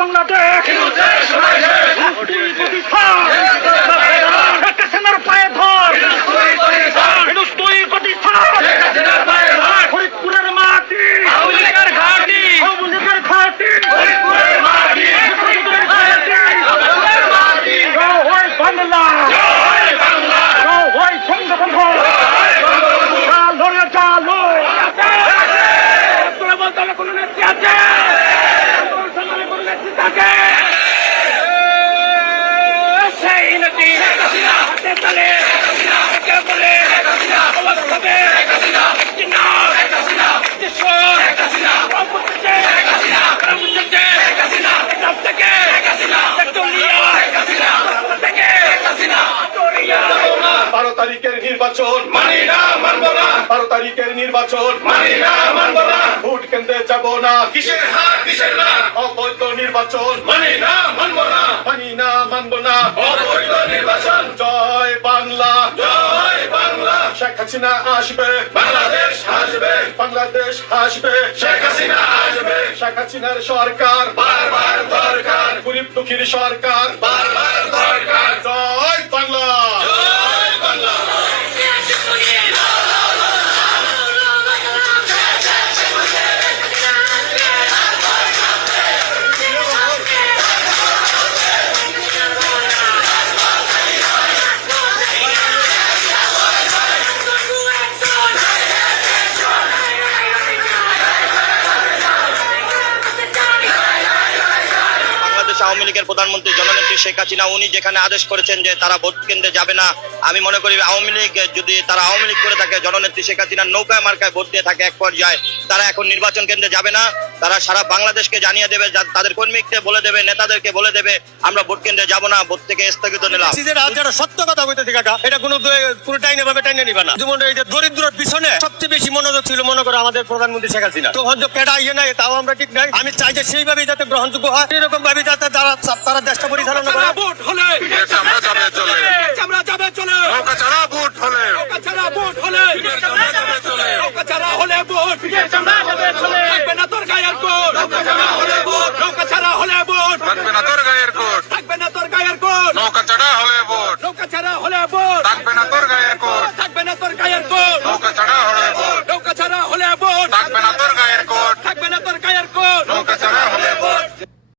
বাংলাদেশ সেনার পায়ে ধর ফরিদপুরের মাটি ঘাটি বাংলা বঙ্গবন্ধু চালো বলতে কোন নেত্রী আছে সেই নেত্রী বলে বারো তারিখের নির্বাচন মানি না মানব না 12 তারিখের নির্বাচন মানি না মানব না ভোট কেন্দ্রে যাব না কিসের হার কিসের রাত অবৈধ নির্বাচন মানি না মানব না মানি না মানব না অবৈধ নির্বাচন জয় বাংলা শেখ হাসিনা আসবে বাংলাদেশ আসবে বাংলাদেশ আসবে শেখ হাসিনা আসবে শেখ হাসিনার সরকার বারবার দরকার গরিব দুঃখীর সরকার বারবার দরকার জয় বাংলা আওয়ামী লীগের প্রধানমন্ত্রী জননেত্রী শেখ হাসিনা উনি যেখানে আদেশ করেছেন যে তারা ভোট কেন্দ্রে যাবে না, আমি মনে করি আওয়ামী লীগ যদি তারা আওয়ামী লীগ করে থাকে, জননেত্রী শেখ হাসিনার নৌকায় মার্কায় ভোট দিয়ে থাকে এক পর্যায়ে, তারা এখন নির্বাচন কেন্দ্রে যাবে না। তারা সারা বাংলাদেশকে জানিয়ে দেবে, তাদের কর্মীকে বলে দেবে, নেতাদেরকে বলে দেবে আমরা ভোট কেন্দ্রে যাব না, ভোট থেকে স্থগিত নিলাম। যারা সত্য কথা বলতেছে কাকা, এটা কোনো টাইনে ভাবে টাইনে নিবে না। যেমন এই যে দরিদ্রের পিছনে সবচেয়ে বেশি মনোযোগ ছিল মনে করো আমাদের প্রধানমন্ত্রী শেখ হাসিনা। তো হয়তো কেডা ইয়ে নাই, তাও আমরা ঠিক নাই। আমি চাই যে সেইভাবে যাতে গ্রহণযোগ্য হয়, এরকম ভাবে যাতে তারা দেশটা পরিচালনা করে। ভোট হলে নৌকা ছাড়া ভোট হলে নৌকা ছাড়া হলে ভোট থাকবে না তোর গায়ের কোট নৌকা ছাড়া হলে ভোট থাকবে না তোর গায়ের কোট নৌকা ছাড়া হলে ভোট থাকবে না তোর গায়ের কোট